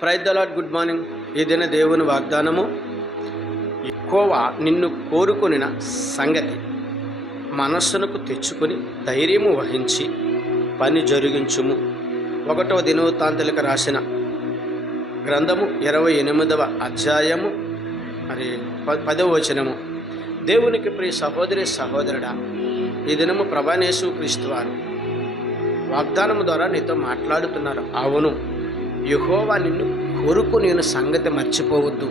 Praise the Lord. Good morning. ఈ దిన దేవుని వాగ్దానము, యెహోవా నిన్ను కోరుకొనిన సంగతి మనస్సునకు తెచ్చుకొని ధైర్యము వహించి పని జరిగించుము. 1వ దినవృత్తాంతాలకు రాసిన గ్రంథము 28వ అధ్యాయము 10వ వచనము. దేవునికి ప్రియ సహోదరి సహోదరుడా, ఈ దినము ప్రభువైన యేసుక్రీస్తు వారు వాగ్దానము ద్వారా నీతో మాట్లాడుతున్నారు. అవును, యెహోవా నిన్ను కోరుకుని సంగతి మర్చిపోవద్దు.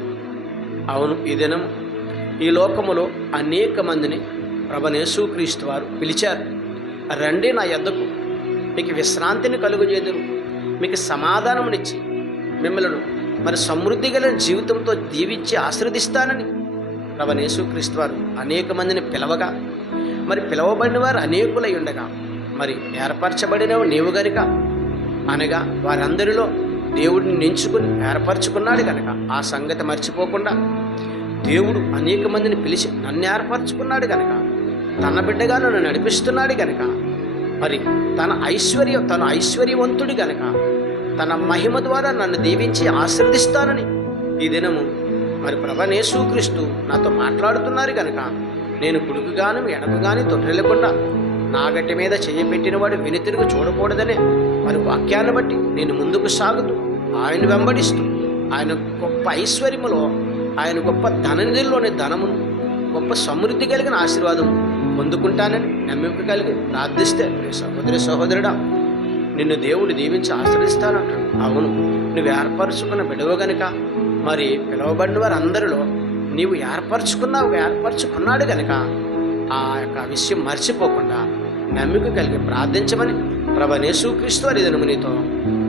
అవును, ఈ దినం ఈ లోకములో అనేక మందిని ప్రభువైన యేసుక్రీస్తు వారు పిలిచారు. రండి నా యొద్దకు, మీకు విశ్రాంతిని కలుగజేదును, మీకు సమాధానమునిచ్చి మిమ్మల్ని మరి సమృద్ధి గల జీవితంతో దీవించి ఆశీర్వదిస్తానని ప్రభువైన యేసుక్రీస్తు వారు అనేక మందిని పిలవగా, మరి పిలవబడిన వారు అనేకులై ఉండగా, మరి ఏర్పరచబడినవి నీవు గనుక అనగా వారందరిలో దేవుడిని నించుకుని ఏర్పరచుకున్నాడు కనుక ఆ సంగతి మర్చిపోకుండా, దేవుడు అనేక మందిని పిలిచి నన్ను ఏర్పరచుకున్నాడు కనుక, తన బిడ్డగా నన్ను నడిపిస్తున్నాడు కనుక, మరి తను ఐశ్వర్యవంతుడు కనుక తన మహిమ ద్వారా నన్ను దీవించి ఆశీర్వదిస్తానని ఈ దినము మరి ప్రభువైన యేసుక్రీస్తు నాతో మాట్లాడుతున్నారు కనుక, నేను కుడుకుగాను ఎడమగాని తొట్టిల్లకుండా నాగటి మీద చెయ్యబెట్టిన వాడు వెనుతిరుగు చూడకూడదనే మరి వాక్యాన్ని బట్టి నేను ముందుకు సాగుతూ ఆయన వెంబడిస్తూ ఆయన గొప్ప ఐశ్వర్యములో, ఆయన గొప్ప ధననిధిలోని ధనమును, గొప్ప సమృద్ధి కలిగిన ఆశీర్వాదం పొందుకుంటానని నమ్మిక కలిగి ప్రార్థిస్తే, సహోదరి సహోదరుడా, నిన్ను దేవుడు దీవించి ఆశీర్వదిస్తానంటాడు. అవును, నువ్వు ఏర్పరచుకున్న బిడవ గనుక, మరి పిలువబడిన వారు అందరిలో నీవు ఏర్పరచుకున్నాడు కనుక ఆ యొక్క విషయం మర్చిపోకుండా నమ్మిక కలిగి ప్రార్థించమని ప్రభువైన యేసుక్రీస్తు వారి దినము నీతో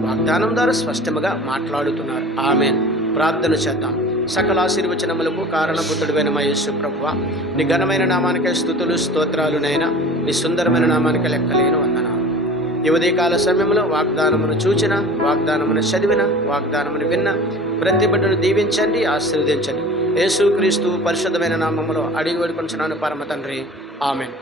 వాగ్దానం ద్వారా స్పష్టంగా మాట్లాడుతున్నారు. ఆమేన్. ప్రార్థన చేద్దాం. సకల ఆశీర్వచనములకు కారణభూతుడైన మా యేసు ప్రభువా, నీ ఘనమైన నామానికే స్తుతులు స్తోత్రాలునైనా, నీ సుందరమైన నామానికి లెక్కలేని వందనాలు. ఈ ఉదయకాల సమయంలో వాగ్దానమును చూచిన, వాగ్దానమును చదివిన, వాగ్దానమును విన్న ప్రతి బిడ్డను దీవించండి, ఆశీర్వదించండి. యేసుక్రీస్తు పరిశుద్ధమైన నామములో అడిగి వేడుకొనుచున్నాను పరమ తండ్రి. ఆమేన్.